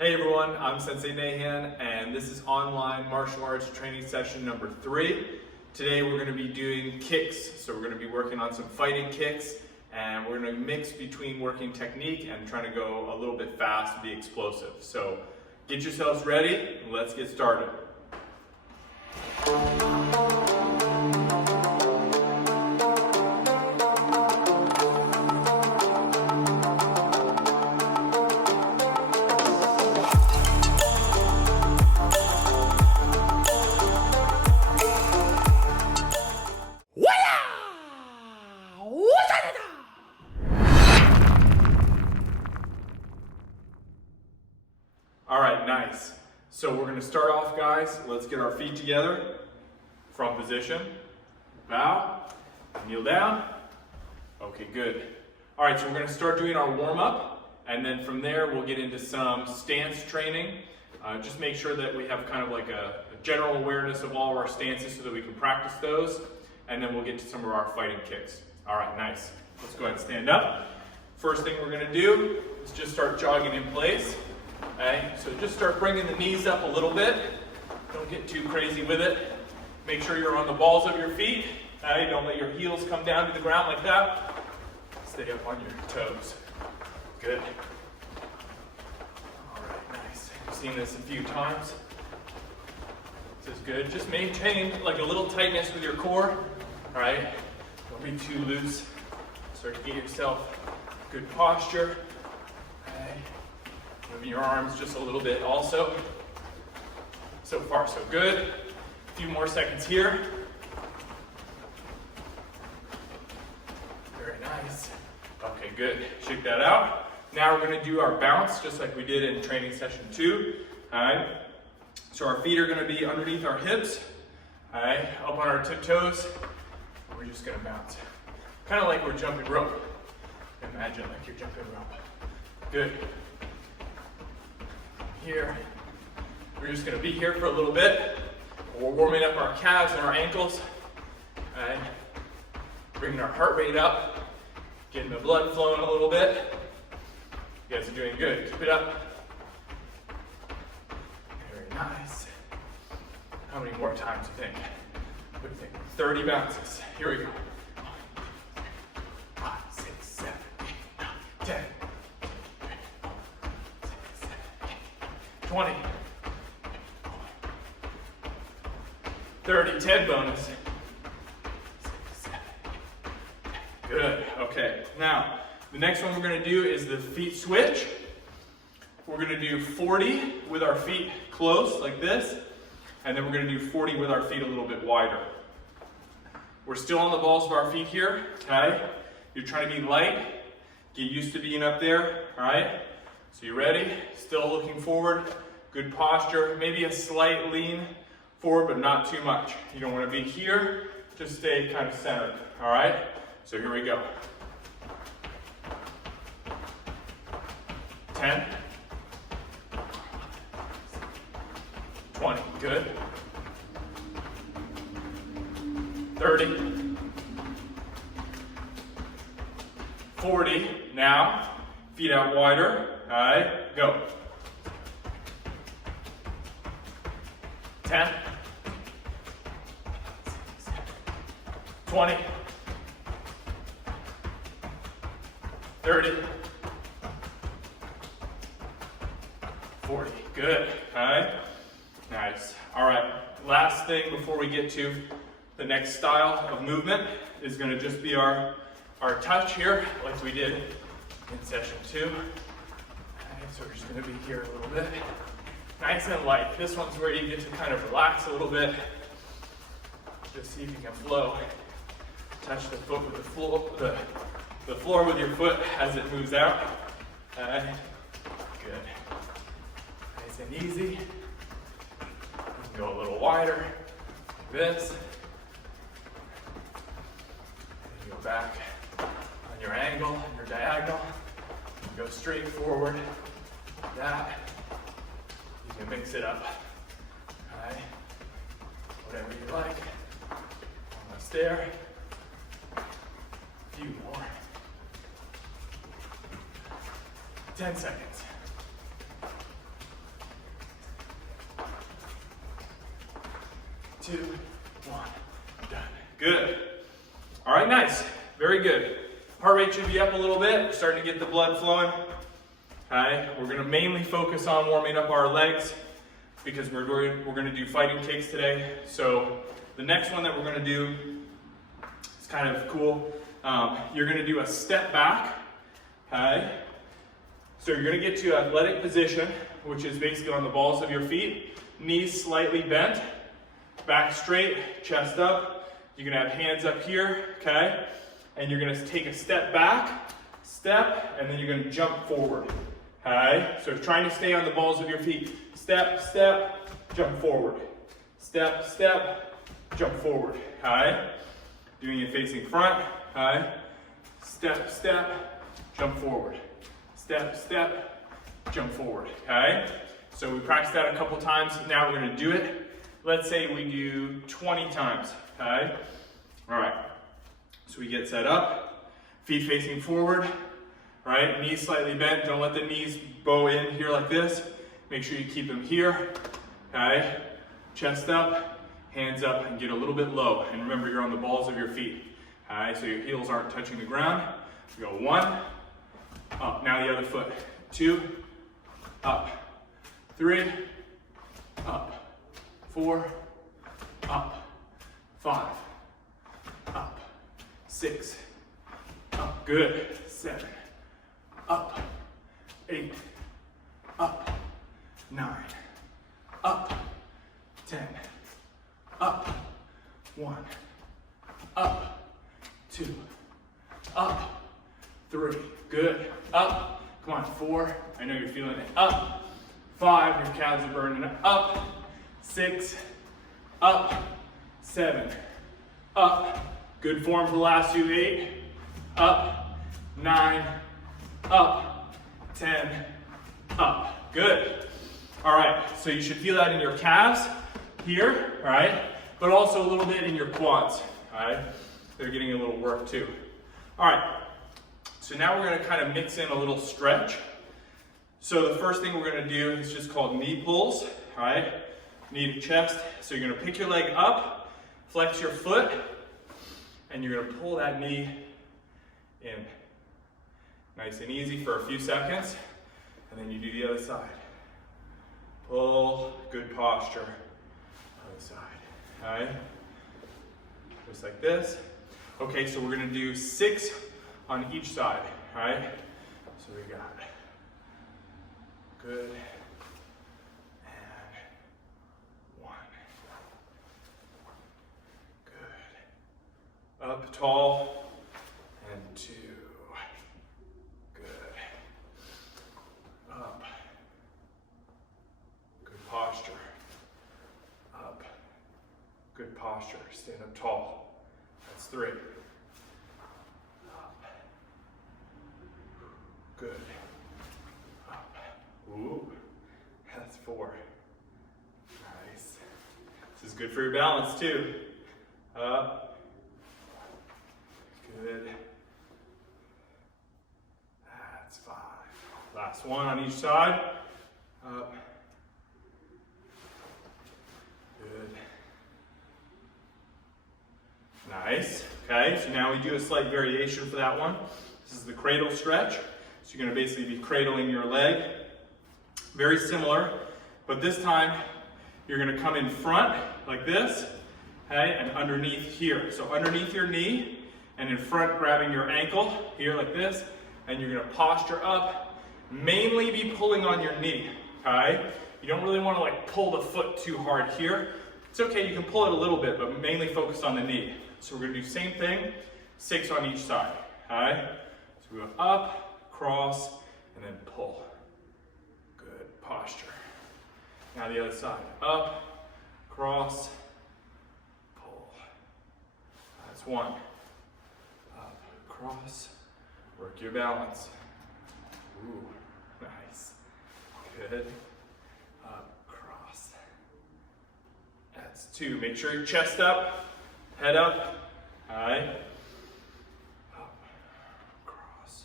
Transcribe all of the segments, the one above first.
Hey everyone, I'm Sensei Nahan, and this is online martial arts training session number 3. Today we're going to be doing kicks, so we're going to be working on some fighting kicks, and we're going to mix between working technique and trying to go a little bit fast and be explosive. So get yourselves ready, and let's get started. Alright, nice. So we're going to start off, guys. Let's get our feet together. Front position. Bow. Kneel down. Okay, good. Alright, so we're going to start doing our warm-up. And then from there, we'll get into some stance training. Just make sure that we have kind of like a general awareness of all of our stances so that we can practice those. And then we'll get to some of our fighting kicks. Alright, nice. Let's go ahead and stand up. First thing we're going to do is just start jogging in place. Okay, so just start bringing the knees up a little bit. Don't get too crazy with it. Make sure you're on the balls of your feet. Okay, don't let your heels come down to the ground like that. Stay up on your toes. Good. All right, nice. I've seen this a few times. This is good. Just maintain like a little tightness with your core. All right, don't be too loose. Start to get yourself good posture. Okay. Moving your arms just a little bit also. So far, so good. A few more seconds here. Very nice. Okay, good. Shake that out. Now we're going to do our bounce just like we did in training session 2. All right. So our feet are going to be underneath our hips. All right. Up on our tiptoes. We're just going to bounce. Kind of like we're jumping rope. Imagine like you're jumping rope. Good. Here. We're just going to be here for a little bit. We're warming up our calves and our ankles. And bringing our heart rate up. Getting the blood flowing a little bit. You guys are doing good. Keep it up. Very nice. How many more times do you think? What do you think? 30 bounces. Here we go. 5, 6, 7, 8, 9, 10. 20, 30, 10 bonus. 6, 7, 8, good. Okay. Now, the next one we're going to do is the feet switch. We're going to do 40 with our feet close like this, and then we're going to do 40 with our feet a little bit wider. We're still on the balls of our feet here. Okay. You're trying to be light. Get used to being up there. All right. So you ready? Still looking forward. Good posture. Maybe a slight lean forward, but not too much. You don't want to be here. Just stay kind of centered. All right? So here we go. 10. 20. Good. 30. 40. Now, feet out wider. All right, go. 10, 20, 30, 40. Good. All right. Nice. All right. Last thing before we get to the next style of movement is going to just be our touch here, like we did in session 2. So we're just going to be here a little bit. Nice and light. This one's where you get to kind of relax a little bit. Just see if you can flow. Touch the foot with the floor with your foot as it moves out. Good. Nice and easy. You can go a little wider, like this. You go back on your angle, on your diagonal. You go straight forward. That. You can mix it up. Alright. Whatever you like. Almost there. A few more. 10 seconds. 2, 1, done. Good. All right, nice. Very good. Heart rate should be up a little bit. We're starting to get the blood flowing. Okay, we're going to mainly focus on warming up our legs because we're going to do fighting kicks today. So the next one that we're going to do is kind of cool. You're going to do a step back. Okay, so you're going to get to athletic position, which is basically on the balls of your feet, knees slightly bent, back straight, chest up. You're going to have hands up here. Okay, and you're going to take a step back, step, and then you're going to jump forward. Okay, so trying to stay on the balls of your feet. Step, step, jump forward. Step, step, jump forward. Okay, doing it facing front. Okay, step, step, jump forward. Step, step, jump forward. Okay, so we practiced that a couple times. Now we're going to do it. Let's say we do 20 times. Okay, all right. So we get set up, feet facing forward. Right, knees slightly bent. Don't let the knees bow in here like this. Make sure you keep them here. Okay, chest up, hands up, and get a little bit low. And remember, you're on the balls of your feet. Okay, so your heels aren't touching the ground. We go 1, up. Now the other foot. 2, up. 3, up. 4, up. 5, up. 6, up. Good. 7. Up, 8, up, 9, up, 10, up, 1, up, 2, up, 3, good, up, come on, 4, I know you're feeling it, up, 5, your calves are burning, up, 6, up, 7, up, good form for the last few, 8, up, 9, up, 10, up. Good. All right, so you should feel that in your calves here, all right, but also a little bit in your quads, all right? They're getting a little work too. All right, so now we're gonna kind of mix in a little stretch. So the first thing we're gonna do is just called knee pulls, all right? Knee to chest. So you're gonna pick your leg up, flex your foot, and you're gonna pull that knee in. Nice and easy for a few seconds, and then you do the other side. Pull, good posture. Other side, all right? Just like this. Okay, so we're gonna do 6 on each side, all right? So we got good, and 1. Good. Up tall, and 2. Posture, up, good posture, stand up tall, that's 3, up, good, up, ooh, that's 4, nice, this is good for your balance too, up, good, that's 5, last one on each side, up, good. Nice. Okay, so now we do a slight variation for that one. This is the cradle stretch. So you're going to basically be cradling your leg. Very similar, but this time you're going to come in front like this, okay, and underneath here. So underneath your knee and in front grabbing your ankle here like this, and you're going to posture up. Mainly be pulling on your knee, okay? You don't really want to like pull the foot too hard here. It's okay, you can pull it a little bit, but mainly focus on the knee. So we're gonna do the same thing, 6 on each side, all right? So we go up, cross, and then pull. Good posture. Now the other side, up, cross, pull. That's 1. Up, cross, work your balance. Ooh, nice, good. Up, cross. That's 2. Make sure your chest up, head up. All right. Up, cross.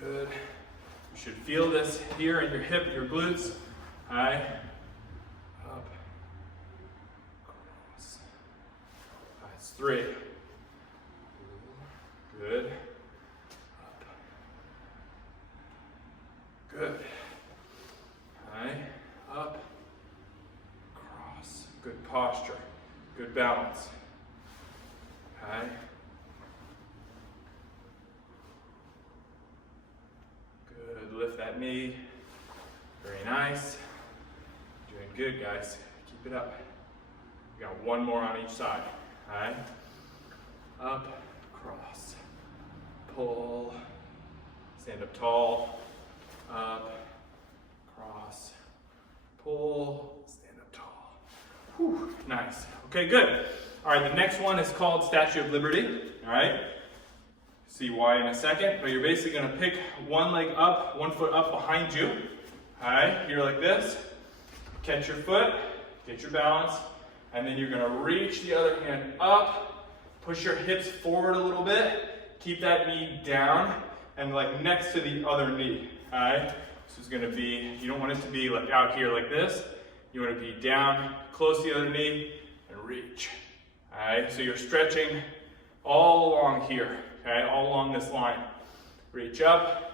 Good. You should feel this here in your hip, your glutes. All right. Up, 3. Good. Up. Good. High. Up. Cross. Good posture. Good balance. High. Good. Lift that knee. Very nice. Doing good, guys. Keep it up. We got one more on each side. High. Up. Cross. Pull. Stand up tall. Up. Cross. Pull. Stand up tall. Whew. Nice. Okay, good. All right, the next one is called Statue of Liberty. All right. See why in a second, but you're basically going to pick one leg up, 1 foot up behind you. All right, here like this. Catch your foot, get your balance, and then you're going to reach the other hand up, push your hips forward a little bit, keep that knee down, and like next to the other knee. All right, this is going to be, you don't want it to be like out here like this. You want to be down, close to the other knee, and reach. All right, so you're stretching all along here. Okay, all along this line. Reach up,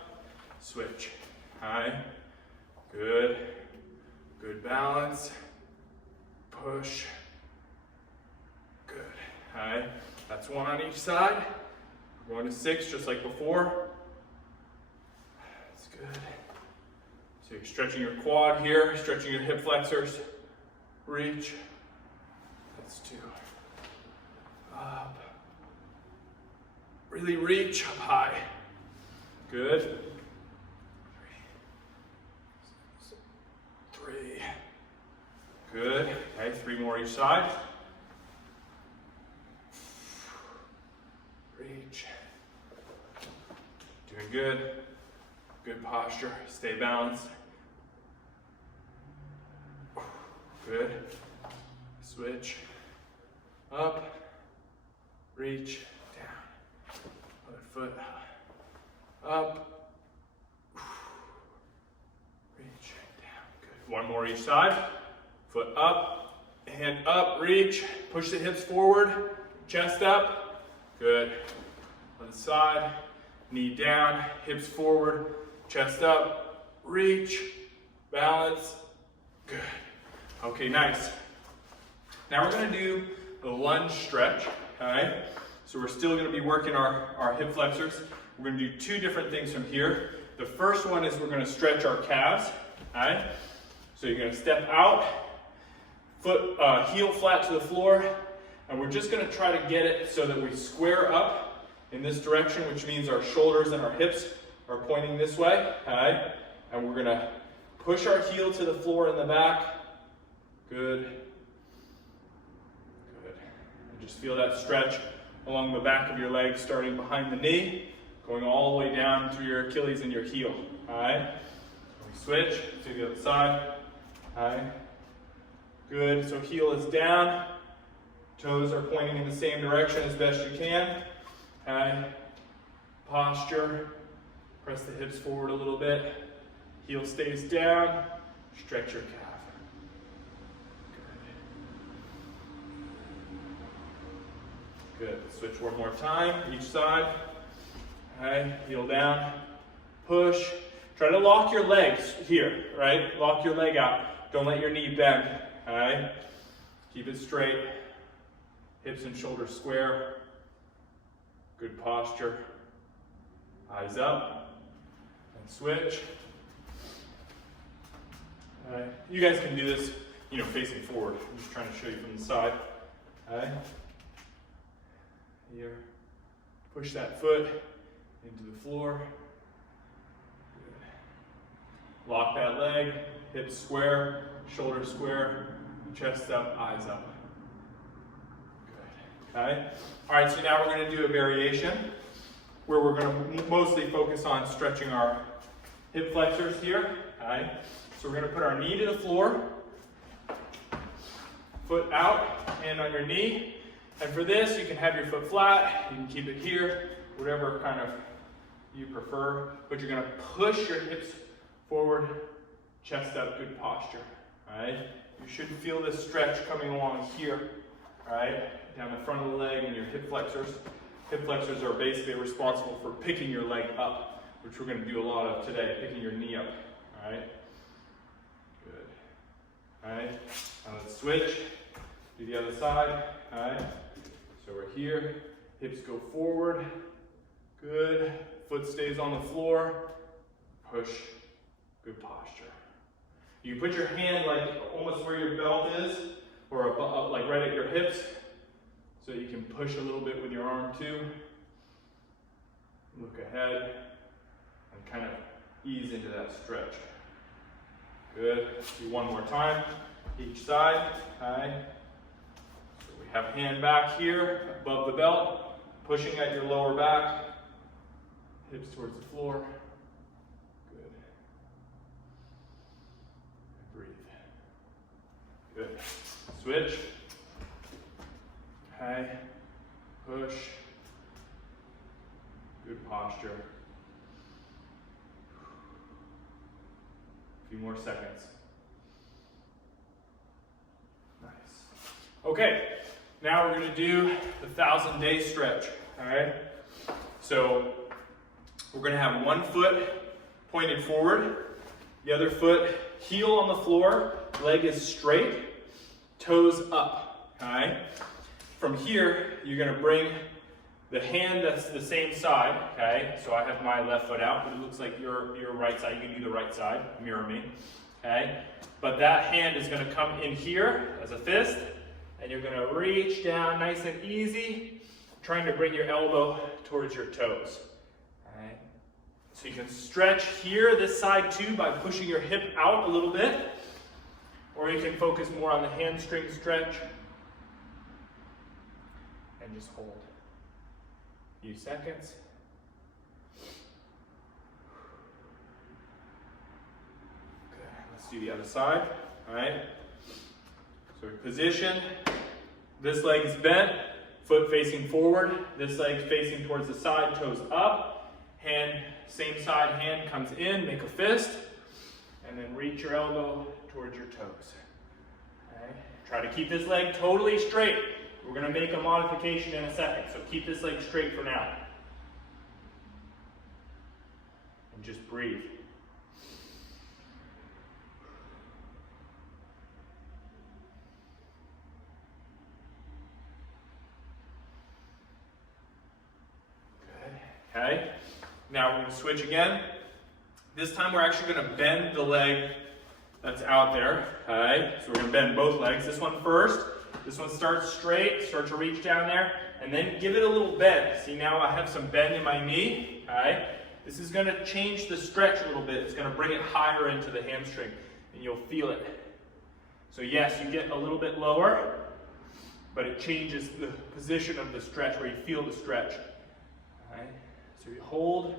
switch. High, good, good balance, push, good. High, that's 1 on each side. We're going to 6 just like before. That's good. So you're stretching your quad here, stretching your hip flexors. Reach, that's 2. Up. Really reach up high. Good. 3. Good. Okay, 3 more each side. Reach. Doing good. Good posture. Stay balanced. Good. Switch. Up. Reach. Foot up, reach down, good. 1 more each side, foot up, hand up, reach, push the hips forward, chest up, good. On the side, knee down, hips forward, chest up, reach, balance, good. Okay, nice. Now we're gonna do the lunge stretch, all right? So we're still going to be working our hip flexors. We're going to do 2 different things from here. The first one is we're going to stretch our calves. All right? So you're going to step out, foot heel flat to the floor, and we're just going to try to get it so that we square up in this direction, which means our shoulders and our hips are pointing this way. All right? And we're going to push our heel to the floor in the back. Good. Good. And just feel that stretch along the back of your leg, starting behind the knee, going all the way down through your Achilles and your heel. All right? We switch to the other side. All right? Good. So heel is down. Toes are pointing in the same direction as best you can. All right? Posture. Press the hips forward a little bit. Heel stays down. Stretch your calf. Good. Switch one more time, each side. Okay, heel down, push. Try to lock your legs here, right? Lock your leg out. Don't let your knee bend, all right? Keep it straight. Hips and shoulders square. Good posture. Eyes up. And switch. All right. You guys can do this, facing forward. I'm just trying to show you from the side. All right? Here, push that foot into the floor. Good. Lock that leg, hips square, shoulders square, chest up, eyes up. Good. Okay. All right, so now we're going to do a variation where we're going to mostly focus on stretching our hip flexors here. Okay. So we're going to put our knee to the floor, foot out, hand on your knee. And for this, you can have your foot flat, you can keep it here, whatever kind of you prefer, but you're going to push your hips forward, chest up, good posture, all right? You should feel this stretch coming along here, all right, down the front of the leg and your hip flexors. Hip flexors are basically responsible for picking your leg up, which we're going to do a lot of today, picking your knee up, all right? Good. All right, now let's switch, do the other side, all right? So we're here, hips go forward, good, foot stays on the floor, push, good posture. You put your hand like almost where your belt is, or like right at your hips, so you can push a little bit with your arm too. Look ahead and kind of ease into that stretch. Good. Do one more time, each side. Okay. So we have hand back here above the belt, pushing at your lower back, hips towards the floor. Good. Breathe. Good. Switch. Okay. Push. Good posture. A few more seconds. Nice. Okay, now we're going to do the 1,000-day stretch. All right. So we're going to have one foot pointed forward, the other foot heel on the floor, leg is straight, toes up. All right. From here, you're going to bring the hand that's the same side, okay? So I have my left foot out, but it looks like your right side. You can do the right side, mirror me, okay? But that hand is gonna come in here as a fist, and you're gonna reach down nice and easy, trying to bring your elbow towards your toes, all right? So you can stretch here, this side too, by pushing your hip out a little bit, or you can focus more on the hamstring stretch, and just hold. Few seconds. Good. Let's do the other side. All right. So position. This leg is bent, foot facing forward. This leg facing towards the side, toes up. Hand, same side, hand comes in, make a fist, and then reach your elbow towards your toes. Okay. Try to keep this leg totally straight. We're going to make a modification in a second, so keep this leg straight for now. And just breathe. Good. Okay. Now we're going to switch again. This time we're actually going to bend the leg that's out there. Okay. So we're going to bend both legs. This one first. This one starts straight, start to reach down there, and then give it a little bend. See, now I have some bend in my knee, all right? This is gonna change the stretch a little bit. It's gonna bring it higher into the hamstring, and you'll feel it. So yes, you get a little bit lower, but it changes the position of the stretch where you feel the stretch, all right? So you hold.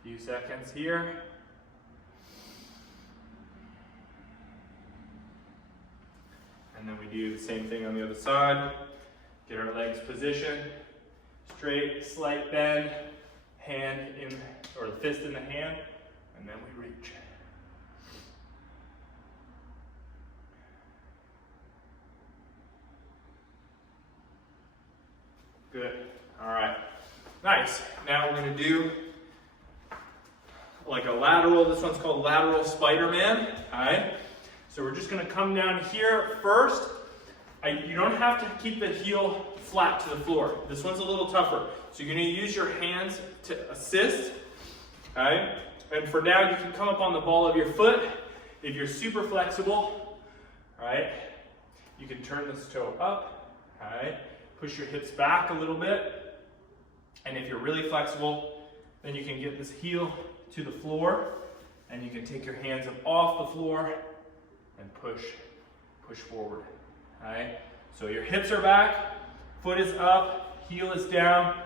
A few seconds here. And then we do the same thing on the other side. Get our legs positioned, straight, slight bend, hand in, or the fist in the hand, and then we reach. Good, all right, nice. Now we're gonna do like a lateral, this one's called Lateral Spider Man, all right? So we're just gonna come down here first. You don't have to keep the heel flat to the floor. This one's a little tougher. So you're gonna use your hands to assist, okay? And for now, you can come up on the ball of your foot. If you're super flexible, all right, you can turn this toe up, all right? Push your hips back a little bit. And if you're really flexible, then you can get this heel to the floor, and you can take your hands up off the floor and push forward, all right? So your hips are back, foot is up, heel is down,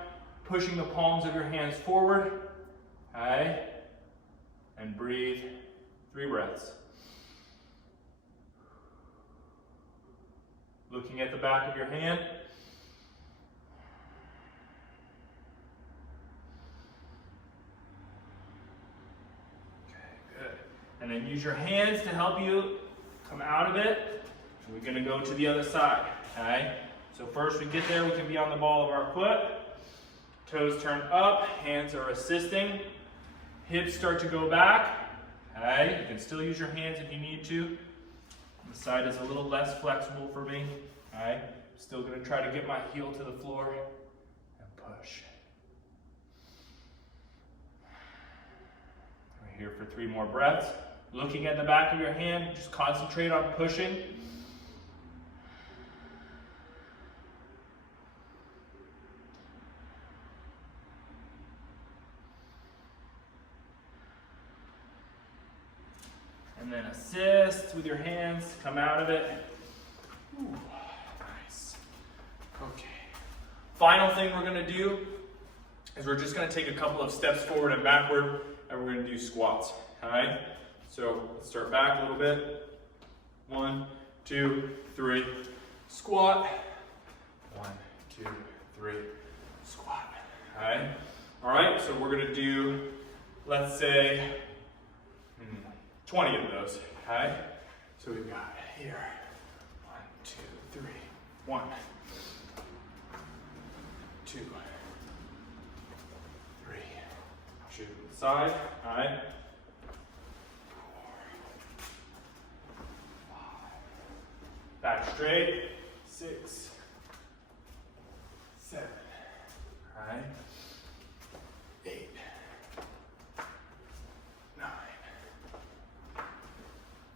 pushing the palms of your hands forward, all right? And breathe, 3 breaths. Looking at the back of your hand. Okay, good. And then use your hands to help you come out of it, and we're gonna go to the other side, okay? So first we get there, we can be on the ball of our foot, toes turn up, hands are assisting, hips start to go back, okay? You can still use your hands if you need to. The side is a little less flexible for me, okay? Still gonna try to get my heel to the floor and push. We're here for 3 more breaths. Looking at the back of your hand, just concentrate on pushing. And then assist with your hands, come out of it. Ooh, nice. Okay. Final thing we're gonna do is we're just gonna take a couple of steps forward and backward, and we're gonna do squats, all right? So let's start back a little bit. 1, 2, 3, squat. 1, 2, 3, squat, all right? All right, so we're gonna do, let's say, 20 of those, okay? So we've got here, 1, 2, 3, 1, 2, 3, shoot to the side, all right? 4, 5, back straight, 6, 7, all right? 8, 9,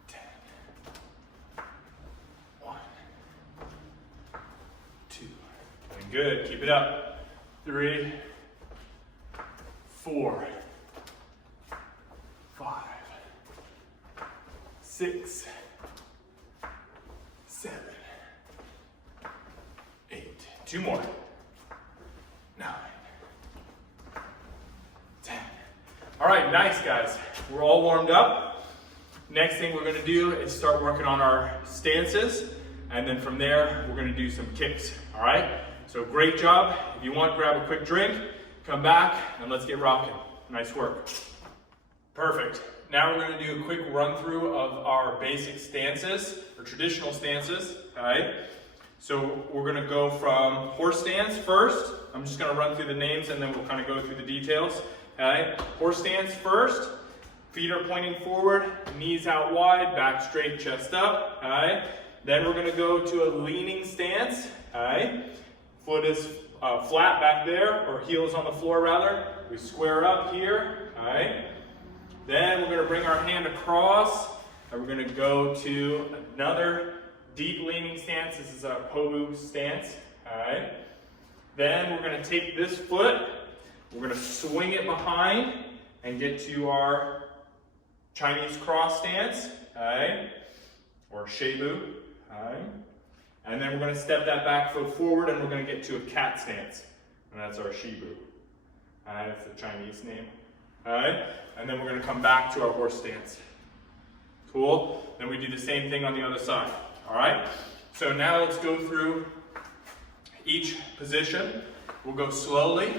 10, 1, 2, doing good, keep it up, 3, 4, 5, 6, 7, 8, 2 more, 9, 10. All right, nice guys. We're all warmed up. Next thing we're gonna do is start working on our stances, and then from there, we're gonna do some kicks, all right? So great job. If you want, grab a quick drink, come back, and let's get rocking. Nice work. Perfect. Now we're gonna do a quick run through of our basic stances, or traditional stances, all right? So we're gonna go from horse stance first. I'm just gonna run through the names and then we'll kind of go through the details, all right? Horse stance first. Feet are pointing forward, knees out wide, back straight, chest up, all right? Then we're gonna go to a leaning stance, all right? Foot is flat back there, or heels on the floor rather. We square up here, all right? Then we're gonna bring our hand across, and we're gonna go to another deep leaning stance. This is a Pobu stance, all right? Then we're gonna take this foot, we're gonna swing it behind and get to our Chinese cross stance, all right? Or Sheibu, all right? And then we're gonna step that back foot forward and we're gonna get to a cat stance. And that's our Shibu. All right, that's the Chinese name. All right, and then we're gonna come back to our horse stance. Cool? Then we do the same thing on the other side. All right? So now let's go through each position. We'll go slowly,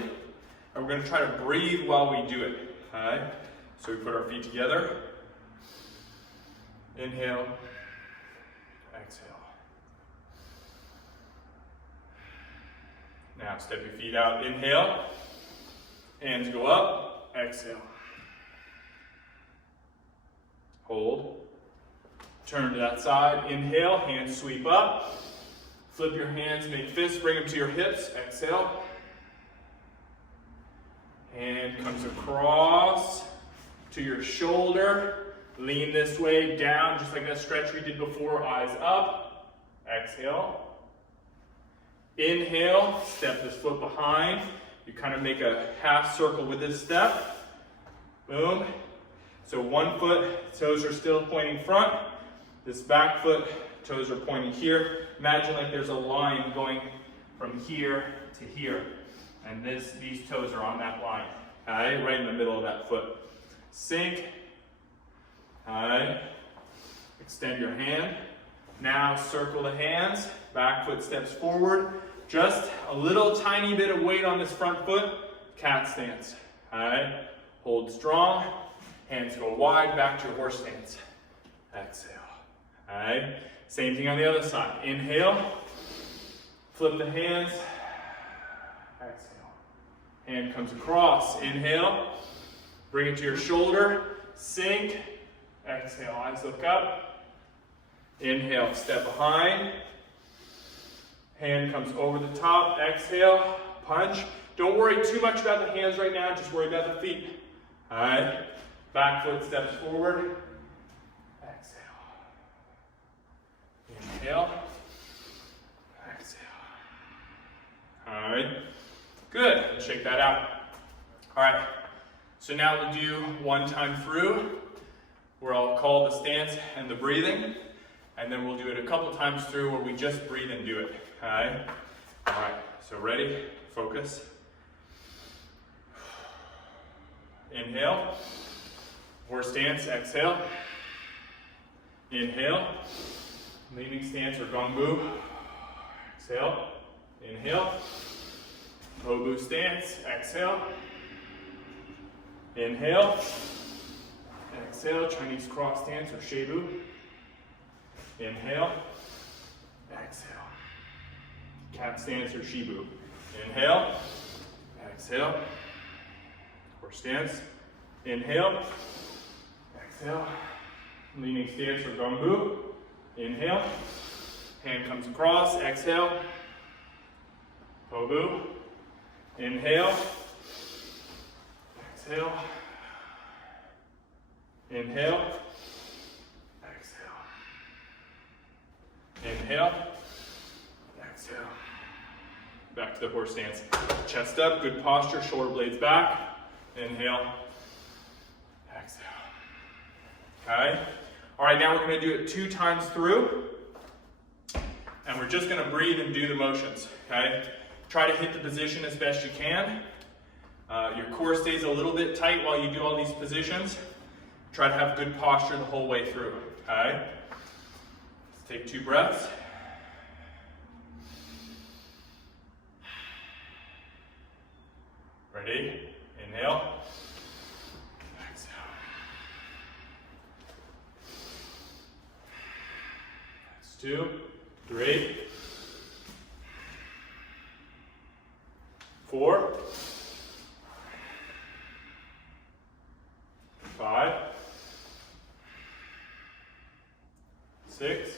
and we're gonna try to breathe while we do it. All right? So we put our feet together. Inhale. Exhale. Now step your feet out. Inhale. Hands go up. Exhale. Hold. Turn to that side. Inhale. Hands sweep up. Flip your hands, make fists, bring them to your hips. Exhale. Hand comes across to your shoulder. Lean this way, down, just like that stretch we did before. Eyes up. Exhale. Inhale, step this foot behind. You kind of make a half circle with this step. Boom. So one foot, toes are still pointing front. This back foot, toes are pointing here. Imagine like there's a line going from here to here. And these toes are on that line. All right, right in the middle of that foot. Sink. All right. Extend your hand. Now circle the hands. Back foot steps forward. Just a little tiny bit of weight on this front foot. Cat stance. All right. Hold strong. Hands go wide. Back to your horse stance. Exhale. All right, same thing on the other side. Inhale, flip the hands, exhale. Hand comes across, inhale, bring it to your shoulder, sink, exhale, eyes look up, inhale, step behind, hand comes over the top, exhale, punch. Don't worry too much about the hands right now, just worry about the feet. All right, back foot steps forward, exhale, inhale, exhale. All right, good, shake that out. All right, so now we'll do one time through, where I'll call the stance and the breathing, and then we'll do it a couple times through where we just breathe and do it, all right? All right, so ready, focus. Inhale, horse stance, exhale. Inhale, leaning stance or gongbu. Exhale, inhale. Hobu stance, exhale. Inhale, exhale, Chinese cross stance or shebu. Inhale, exhale. Cat stance or shibu. Inhale, exhale. Horse stance. Inhale, exhale. Leaning stance or gongbu. Inhale, hand comes across, exhale. Hobu. Inhale, exhale. Inhale, exhale. Inhale, exhale. Back to the horse stance. Chest up, good posture, shoulder blades back. Inhale, exhale. Okay? All right, now we're going to do it 2 times through. And we're just going to breathe and do the motions. Okay? Try to hit the position as best you can. Your core stays a little bit tight while you do all these positions. Try to have good posture the whole way through. Okay? Let's take 2 breaths. Ready? Inhale. Exhale. That's 2, 3, 4, 5, 6,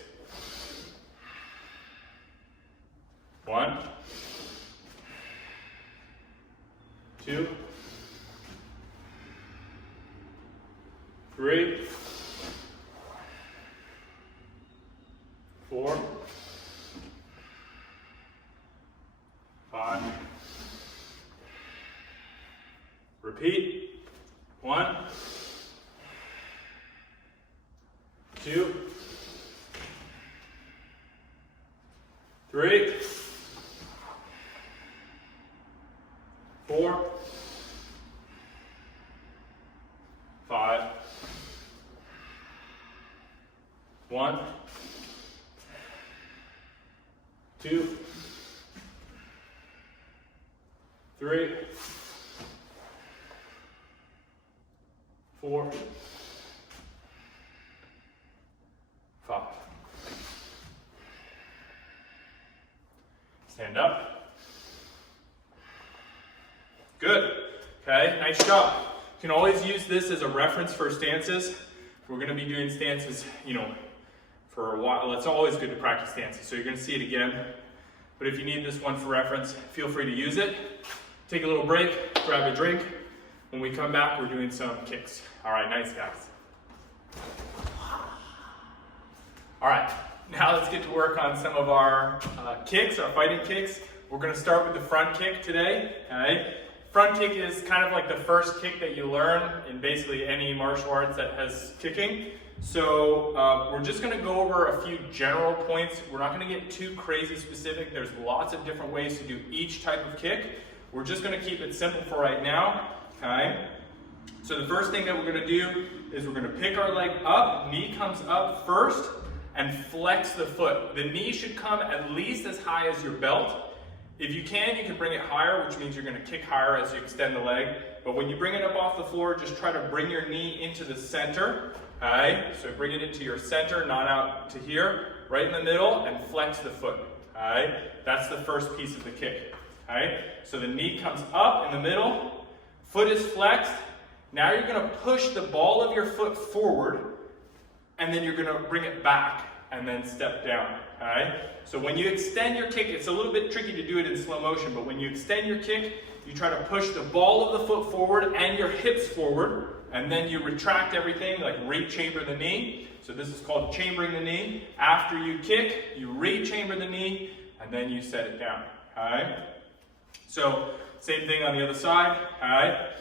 1, 2, 3, 4, 5. Repeat. 1, 2, 3, 4, 5, 1, 2, 3, 4, 5. Stand up. Good. Okay, nice job. You can always use this as a reference for stances. We're going to be doing stances, for a while. It's always good to practice stances, so you're going to see it again. But if you need this one for reference, feel free to use it. Take a little break, grab a drink. When we come back, we're doing some kicks. All right, nice guys. All right, now let's get to work on some of our kicks, our fighting kicks. We're going to start with the front kick today. All right. Front kick is kind of like the first kick that you learn in basically any martial arts that has kicking. So we're just going to go over a few general points. We're not going to get too crazy specific. There's lots of different ways to do each type of kick. We're just going to keep it simple for right now. Okay. So the first thing that we're going to do is we're going to pick our leg up, knee comes up first, and flex the foot. The knee should come at least as high as your belt. If you can bring it higher, which means you're gonna kick higher as you extend the leg. But when you bring it up off the floor, just try to bring your knee into the center, okay? So bring it into your center, not out to here, right in the middle, and flex the foot, okay? That's the first piece of the kick, okay? So the knee comes up in the middle, foot is flexed. Now you're gonna push the ball of your foot forward, and then you're gonna bring it back, and then step down, okay? So when you extend your kick, it's a little bit tricky to do it in slow motion, but when you extend your kick, you try to push the ball of the foot forward and your hips forward, and then you retract everything, like rechamber the knee. So this is called chambering the knee. After you kick, you rechamber the knee, and then you set it down, okay? So same thing on the other side, okay?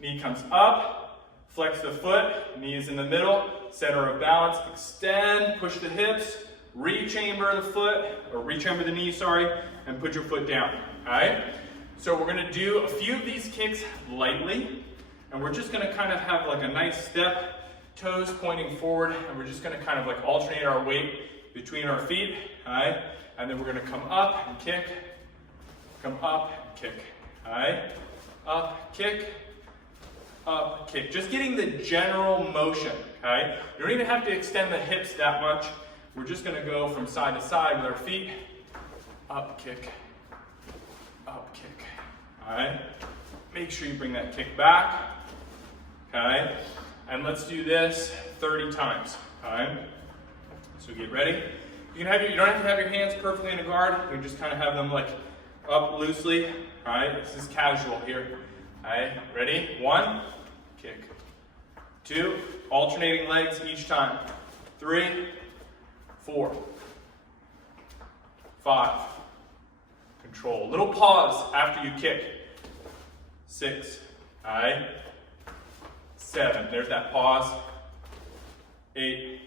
Knee comes up, flex the foot, knee is in the middle, center of balance, extend, push the hips, rechamber the foot, or rechamber the knee, sorry, and put your foot down, okay? So we're gonna do a few of these kicks lightly, and we're just gonna kind of have like a nice step, toes pointing forward, and we're just gonna kind of like alternate our weight between our feet, okay? And then we're gonna come up and kick, come up and kick, okay? Up, kick, up, kick. Just getting the general motion, okay? You don't even have to extend the hips that much. We're just gonna go from side to side with our feet. Up, kick, all right? Make sure you bring that kick back, okay? And let's do this 30 times, all right? So get ready. You don't have to have your hands perfectly in a guard. You can just kind of have them like up loosely, all right? This is casual here, all right? Ready? 1, kick. 2, alternating legs each time. 3, 4, 5, control. Little pause after you kick. 6, all right? 7, there's that pause. 8,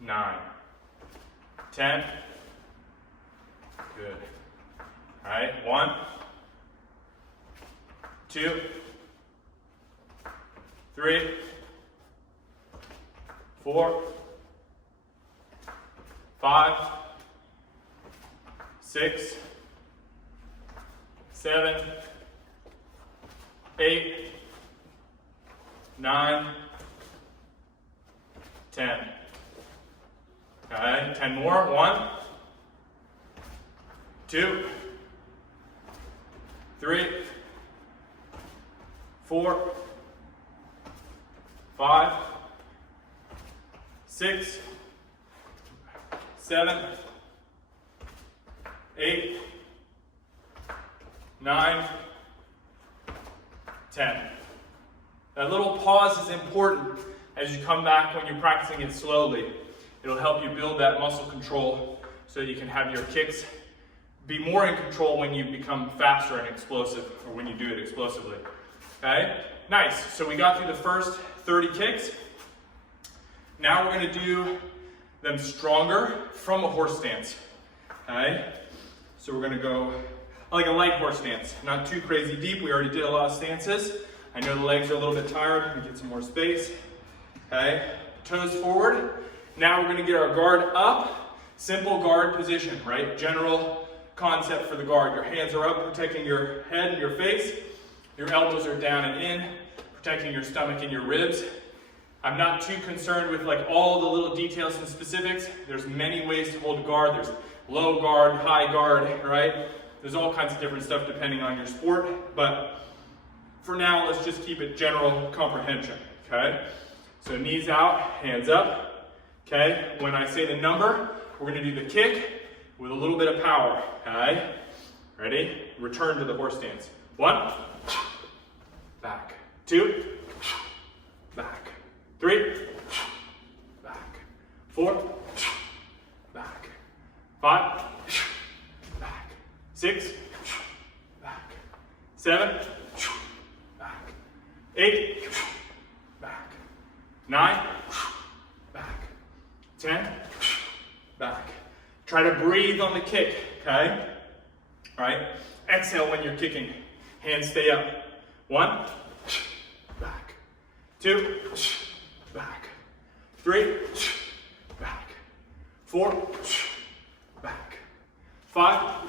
9, 10, good. All right, 1, 2, 3, 4, 5, 6, 7, 8, 9, 10. Okay, 10 more. 1, 2, 3, 4, 5, 6, 7, 8, 9, 10. That little pause is important as you come back when you're practicing it slowly. It'll help you build that muscle control so you can have your kicks be more in control when you become faster and explosive, or when you do it explosively. Okay? Nice. So we got through the first 30 kicks. Now we're going to do them stronger from a horse stance. Okay? So we're going to go like a light horse stance, not too crazy deep. We already did a lot of stances. I know the legs are a little bit tired. We get some more space. Okay? Toes forward. Now we're going to get our guard up. Simple guard position, right? General concept for the guard. Your hands are up, protecting your head and your face. Your elbows are down and in, protecting your stomach and your ribs. I'm not too concerned with like all the little details and specifics. There's many ways to hold a guard. There's low guard, high guard, right? There's all kinds of different stuff depending on your sport, but for now, let's just keep it general comprehension, okay? So knees out, hands up, okay? When I say the number, we're gonna do the kick with a little bit of power, okay? Ready? Return to the horse stance. 1, back. 2, back. 3, back. 4, back. 5, back. 6, back. 7, back. 8, back. 9, back. 10, back. Try to breathe on the kick, okay? All right? Exhale when you're kicking. Hands stay up. 1, back. 2, back. 3, back. 4, back. 5,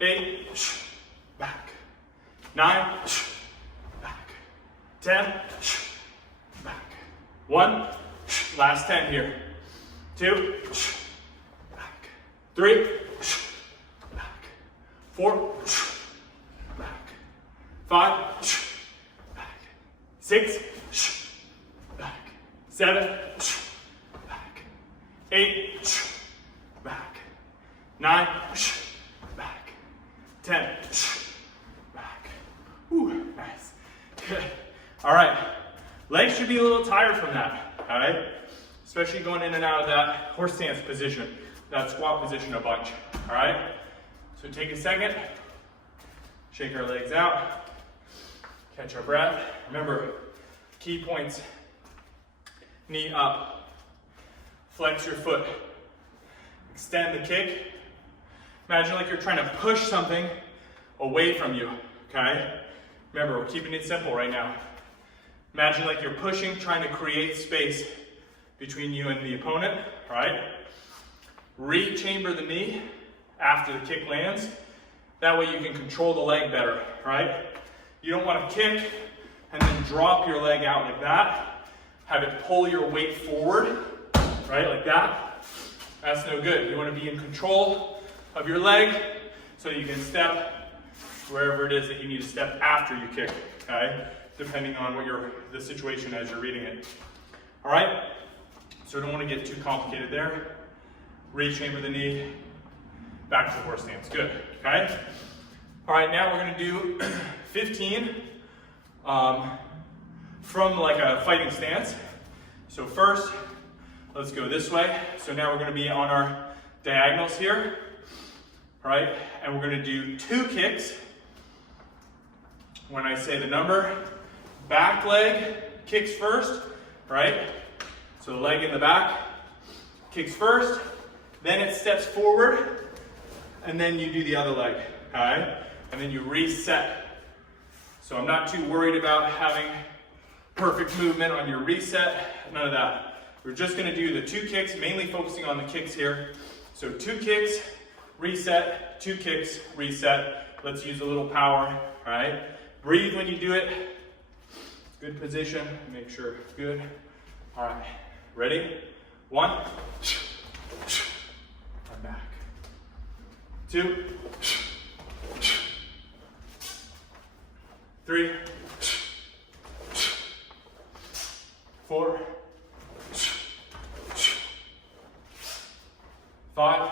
8, back. 9, back. 10, back. 1, last 10 here. 2, back. 3, back. 4, back. 5, back. 6, back. 7, back. 8, back. 9, back. 10, back. Ooh, nice. Good. All right. Legs should be a little tired from that, all right? Especially going in and out of that horse stance position, that squat position a bunch, all right? So take a second, shake our legs out, catch our breath. Remember, key points, knee up, flex your foot, extend the kick. Imagine like you're trying to push something away from you, okay? Remember, we're keeping it simple right now. Imagine like you're pushing, trying to create space between you and the opponent, right? Re-chamber the knee after the kick lands. That way you can control the leg better, right? You don't want to kick and then drop your leg out like that. Have it pull your weight forward, right, like that. That's no good. You want to be in control of your leg so you can step wherever it is that you need to step after you kick, okay? Depending on what the situation as you're reading it. All right? So don't want to get too complicated there. Re-chamber the knee, back to the horse stance. Good, okay? All right, now we're going to do 15 from like a fighting stance. So first, let's go this way. So now we're going to be on our diagonals here. All right, and we're going to do 2 kicks. When I say the number, back leg kicks first, right? So the leg in the back kicks first, then it steps forward, and then you do the other leg, okay? And then you reset. So I'm not too worried about having perfect movement on your reset, none of that. We're just gonna do the 2 kicks, mainly focusing on the kicks here. So 2 kicks, reset, 2 kicks, reset. Let's use a little power, all right? Breathe when you do it. Good position, make sure, good. All right, ready? 1, and back. 2, 3, 4, 5,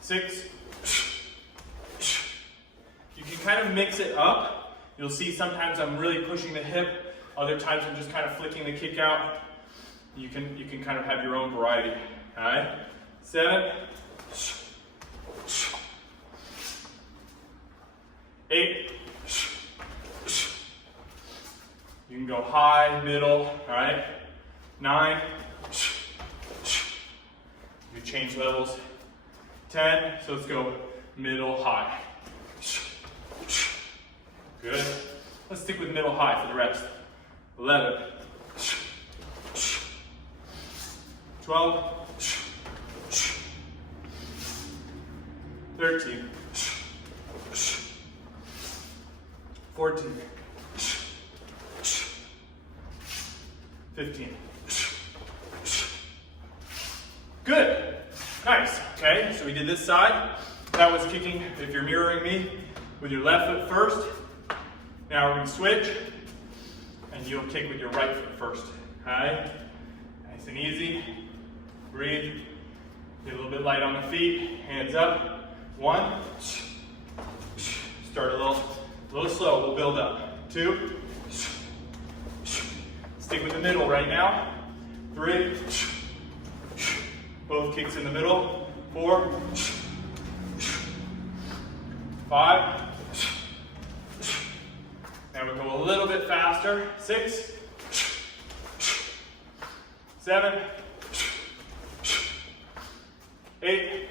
6. You can kind of mix it up. You'll see sometimes I'm really pushing the hip, other times I'm just kind of flicking the kick out. You can kind of have your own variety. All right? 7, 8. You can go high, middle, all right? 9. You change levels. 10, so let's go middle, high. Good. Let's stick with middle, high for the rest. 11. 12. 13. 14. 15. Good. Nice. Okay, so we did this side. That was kicking, if you're mirroring me, with your left foot first. Now we're going to switch, and you'll kick with your right foot first. Okay? Nice and easy. Breathe. Get a little bit light on the feet. Hands up. 1. Start a little slow. We'll build up. 2. Stick with the middle right now. 3. Both kicks in the middle. 4. 5. Now we go a little bit faster. 6. 7. 8.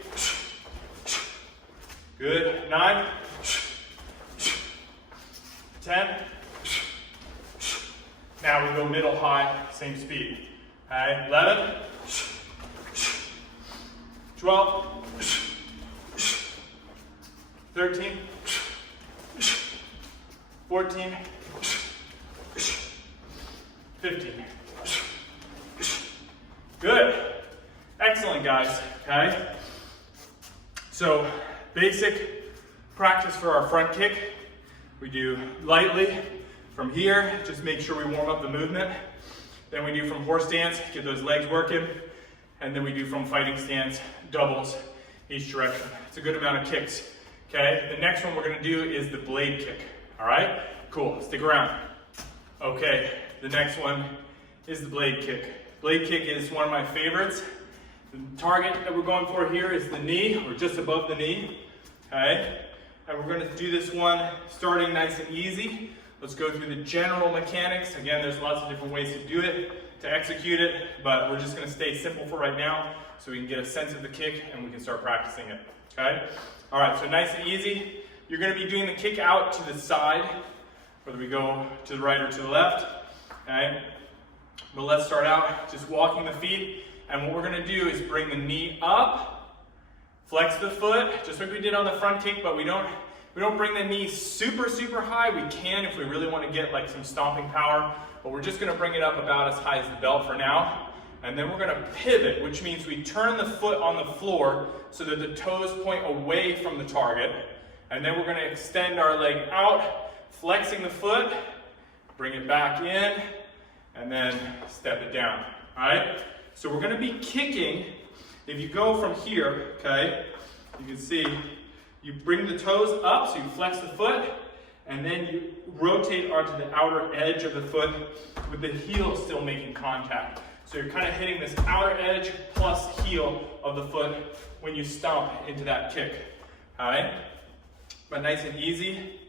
Good. 9. 10. Now we go middle, high, same speed. Okay. 11. 12. 13, 14, 15. Good. Excellent, guys. Okay? So, basic practice for our front kick. We do lightly from here, just make sure we warm up the movement. Then we do from horse stance, get those legs working. And then we do from fighting stance, doubles each direction. It's a good amount of kicks. Okay? The next one we're gonna do is the blade kick. All right? Cool, stick around. Okay, the next one is the blade kick. Blade kick is one of my favorites. The target that we're going for here is the knee, or just above the knee. Okay? And we're gonna do this one starting nice and easy. Let's go through the general mechanics. Again, there's lots of different ways to do it, to execute it, but we're just gonna stay simple for right now so we can get a sense of the kick and we can start practicing it. Okay? All right, so nice and easy. You're gonna be doing the kick out to the side, whether we go to the right or to the left. Okay? But let's start out just walking the feet. And what we're gonna do is bring the knee up, flex the foot, just like we did on the front kick, but we don't bring the knee super, super high. We can if we really wanna get like some stomping power, but we're just gonna bring it up about as high as the belt for now. And then we're gonna pivot, which means we turn the foot on the floor so that the toes point away from the target. And then we're gonna extend our leg out, flexing the foot, bring it back in, and then step it down, all right? So we're gonna be kicking. If you go from here, okay, you can see, you bring the toes up, so you flex the foot, and then you rotate onto the outer edge of the foot with the heel still making contact. So you're kind of hitting this outer edge plus heel of the foot when you stomp into that kick, all right? But nice and easy.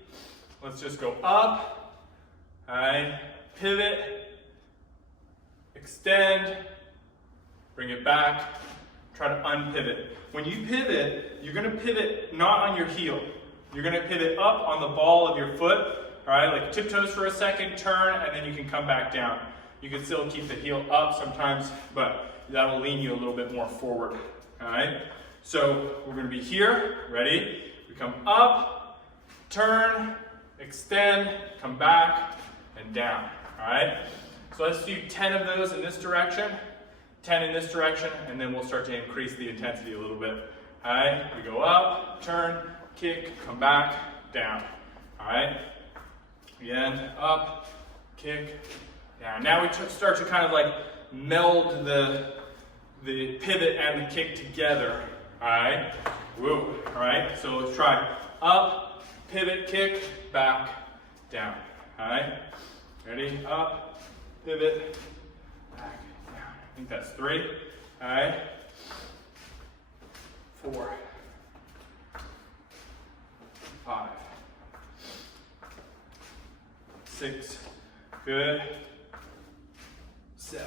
Let's just go up, all right, pivot, extend, bring it back, try to unpivot. When you pivot, you're gonna pivot not on your heel. You're gonna pivot up on the ball of your foot, all right? Like tiptoes for a second, turn, and then you can come back down. You can still keep the heel up sometimes, but that'll lean you a little bit more forward, all right? So we're gonna be here, ready? We come up, turn, extend, come back, and down, all right? So let's do 10 of those in this direction, 10 in this direction, and then we'll start to increase the intensity a little bit. All right, we go up, turn, kick, come back, down. All right, again, up, kick, down. Now we start to kind of like meld the pivot and the kick together. All right, woo. All right, so let's try up, pivot, kick, back, down. All right, ready? Up, pivot, back, down. I think that's 3. All right. 4, 5, 6, good. 7,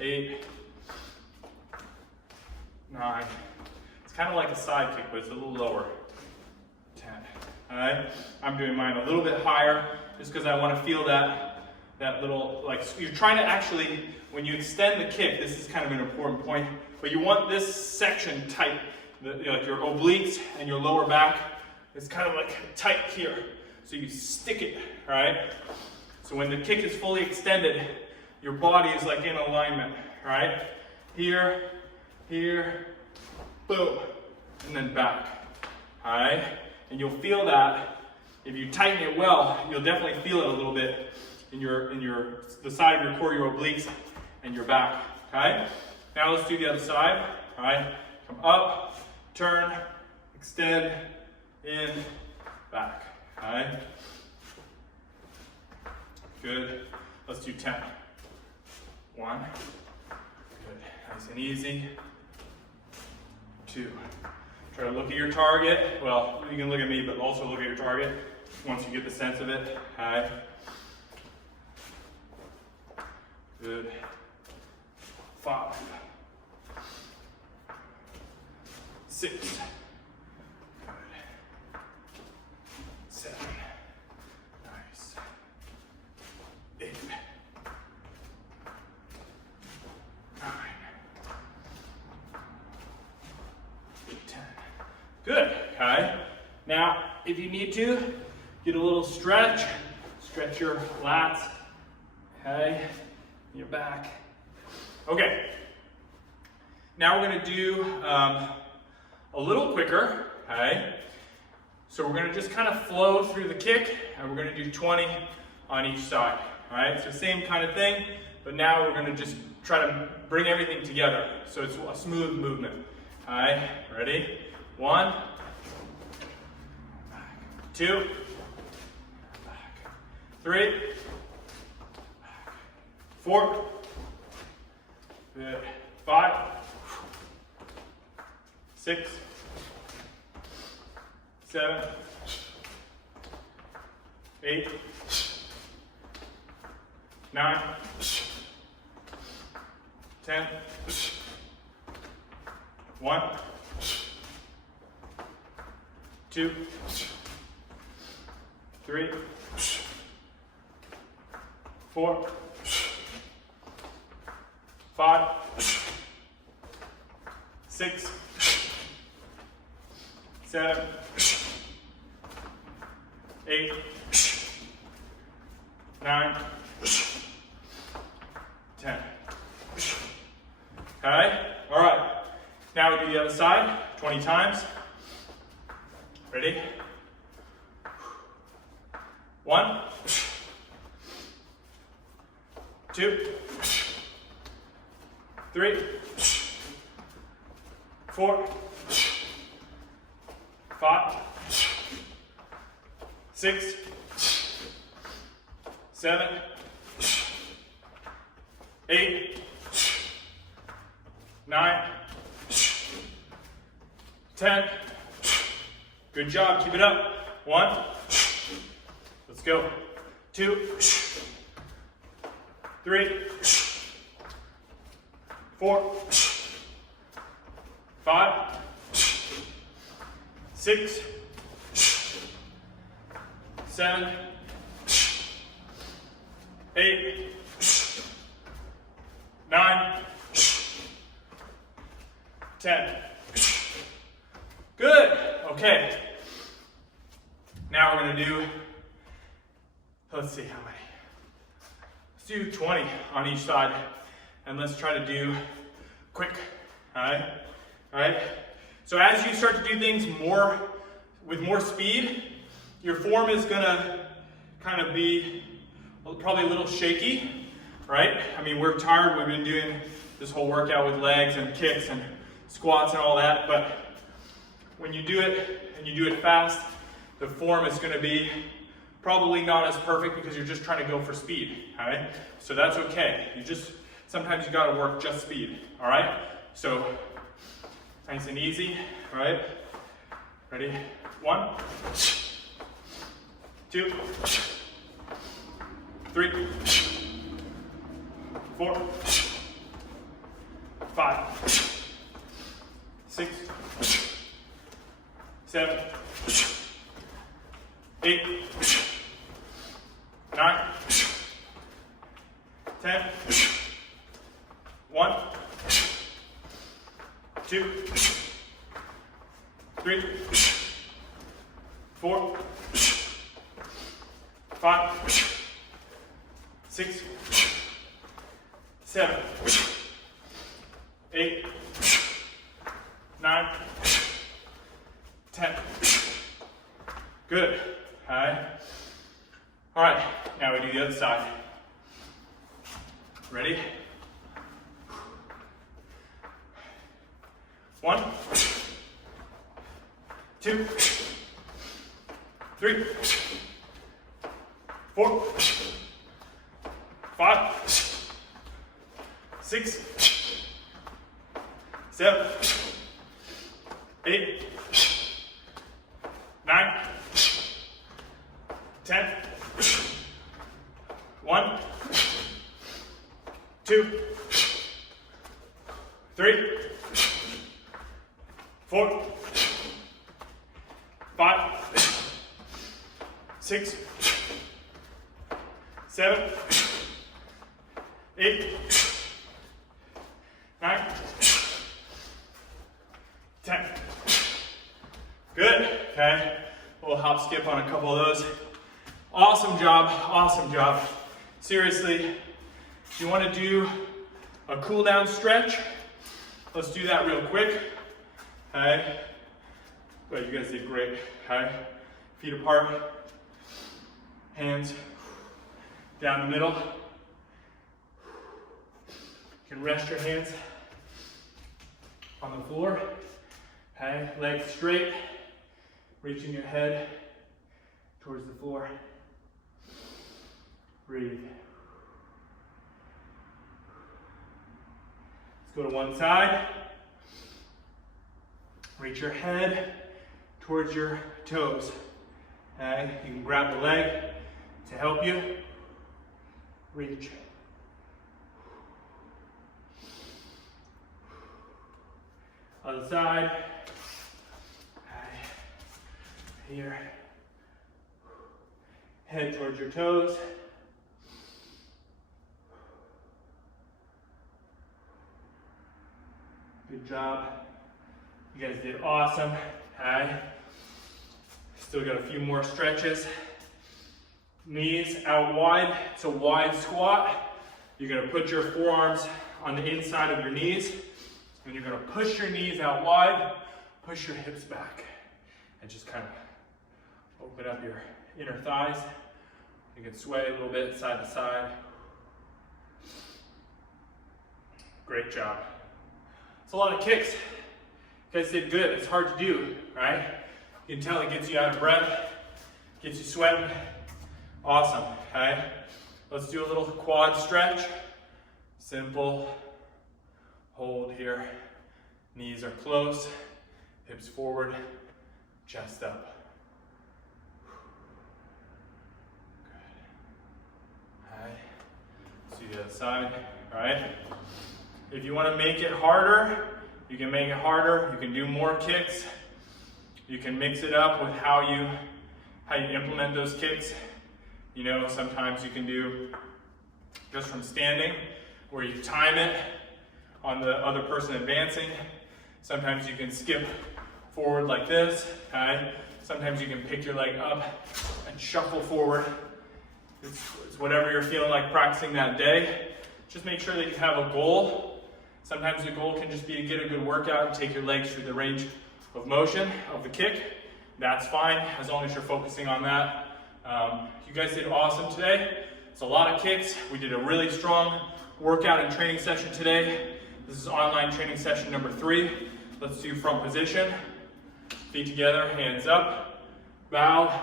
8, 9. It's kind of like a side kick, but it's a little lower. 10. All right. I'm doing mine a little bit higher, just because I want to feel that little, like, you're trying to actually, when you extend the kick, this is kind of an important point, but you want this section tight, like your obliques and your lower back is kind of like tight here. So you stick it, all right? So when the kick is fully extended, your body is like in alignment, all right? Here, here, boom, and then back, all right? And you'll feel that. If you tighten it well, you'll definitely feel it a little bit in the side of your core, your obliques, and your back, okay? Now let's do the other side, all right? Come up, turn, extend, in, back, all right? Good. Let's do 10. 1. Good. Nice and easy. 2. Try to look at your target. Well, you can look at me, but also look at your target once you get the sense of it. All right. Good. 5. 6. Good. 7. Nice. 8. 9. 10. Good, okay? Now, if you need to, get a little stretch. Stretch your lats, okay? Your back. Okay. Now we're gonna do a little quicker, okay? So we're gonna just kind of flow through the kick, and we're gonna do 20 on each side, all right? So same kind of thing, but now we're gonna just try to bring everything together so it's a smooth movement. All right, ready? 1, 2, 3, 4, 5, 6, 7, 8, 9, 10, 1, 2, 3, 4, 5, 6, 7, 8, 9, 10. Okay? All right. Now we do the other side 20 times. Ready? 1, 2, 3, 4, 5, 6, 7, 8, 9, 10. Good job, keep it up. 1, let's go. 2, 3, 4, 5, 6, 7, 8, 9, 10. Good. Okay. Now we're going to do, let's see how many. Let's do 20 on each side. And let's try to do quick. All right? All right? So as you start to do things with more speed, your form is going to kind of be probably a little shaky, right? I mean, we're tired. We've been doing this whole workout with legs and kicks and squats and all that, but when you do it and you do it fast, the form is going to be probably not as perfect because you're just trying to go for speed, all right? So that's okay. Sometimes you got to work just speed, all right? So nice and easy, all right? Ready? 1, 2, 3, 4, 5, 6, 7, 8, 9, 10, 1, 2, 3, 4, 5, 6, 7, 8, 9, 10. Good. All right, now we do the other side. Ready? 1, 2, 3, 4, 5, 6, 7, 8, 9, 10, 1, 2, 3, 4, 5, 6, 7, 8, 9, 10. okay? A little hop skip on a couple of those. Awesome job, awesome job. Seriously, if you want to do a cool down stretch, let's do that real quick, okay? But you guys did great, okay? Feet apart, hands down the middle. You can rest your hands on the floor, okay? Legs straight, reaching your head towards the floor. Breathe. Let's go to one side. Reach your head towards your toes. Okay? You can grab the leg to help you. Reach. Other side. Okay. Here. Head towards your toes. Good job. You guys did awesome. Okay. Still got a few more stretches. Knees out wide. It's a wide squat. You're going to put your forearms on the inside of your knees, and you're going to push your knees out wide, push your hips back, and just kind of open up your inner thighs. You can sway a little bit side to side. Great job. It's a lot of kicks. You guys did good. It's hard to do, right? You can tell it gets you out of breath, gets you sweating. Awesome, okay? Let's do a little quad stretch. Simple. Hold here. Knees are close, hips forward, chest up. Good. All right. Let's do the other side, all right? If you want to make it harder, you can make it harder. You can do more kicks. You can mix it up with how you implement those kicks. You know, sometimes you can do just from standing, where you time it on the other person advancing. Sometimes you can skip forward like this, okay? Sometimes you can pick your leg up and shuffle forward. It's whatever you're feeling like practicing that day. Just make sure that you have a goal. Sometimes the goal can just be to get a good workout and take your legs through the range of motion of the kick. That's fine, as long as you're focusing on that. You guys did awesome today. It's a lot of kicks. We did a really strong workout and training session today. This is online training session number 3. Let's do front position. Feet together, hands up, bow,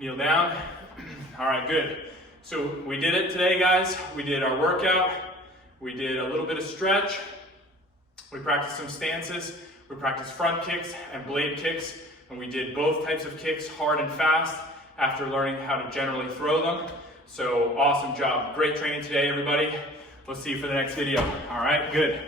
kneel down. All right, good. So we did it today, guys. We did our workout. We did a little bit of stretch. We practiced some stances. We practiced front kicks and blade kicks. And we did both types of kicks, hard and fast, after learning how to generally throw them. So awesome job. Great training today, everybody. We'll see you for the next video. All right, good.